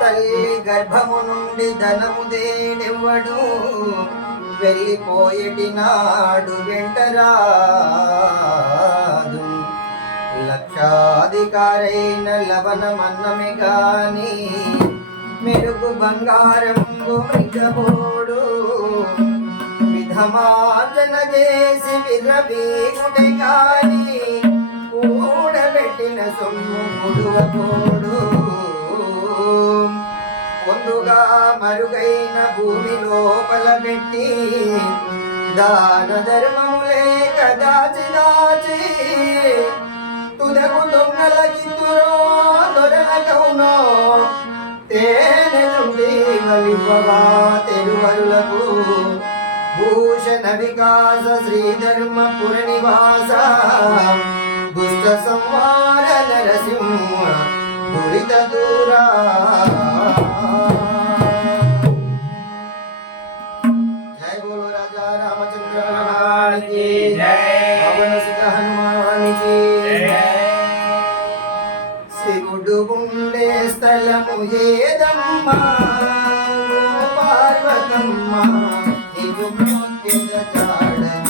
తల్లి గర్భము నుండి ధనము దేడెవ్వడు వెళ్ళిపోయేటి నాడు వెంటరాదు. లక్షాధికారైన లవణమన్నమే కాని మెరుగు బంగారం మృగబోడు. విధమార్జన చేసి విర్రవీగుటే కానీ కూడబెట్టిన సొమ్ము కొడువకోడు ముందుగా మరుగైన భూమి లోపల పెట్టి దాన ధర్మములే కదాచి దాచి తుదకు దొంగల గిత్తురో దొరల తేనె నుండి వలిపవా తెరువరులకు భూషణ వికాస శ్రీధర్మపుర నివాస దుష్ట సంహార నరసింహ దురిత దూరా. జయ బోలో రాజా రామచంద్ర భగవానికి పవన సుత హనుమానికి. శివుడు ఉండే స్థలము ఏదమ్మా? పార్వతమ్మ నీకు మృత్యుద చాడని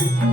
Thank you.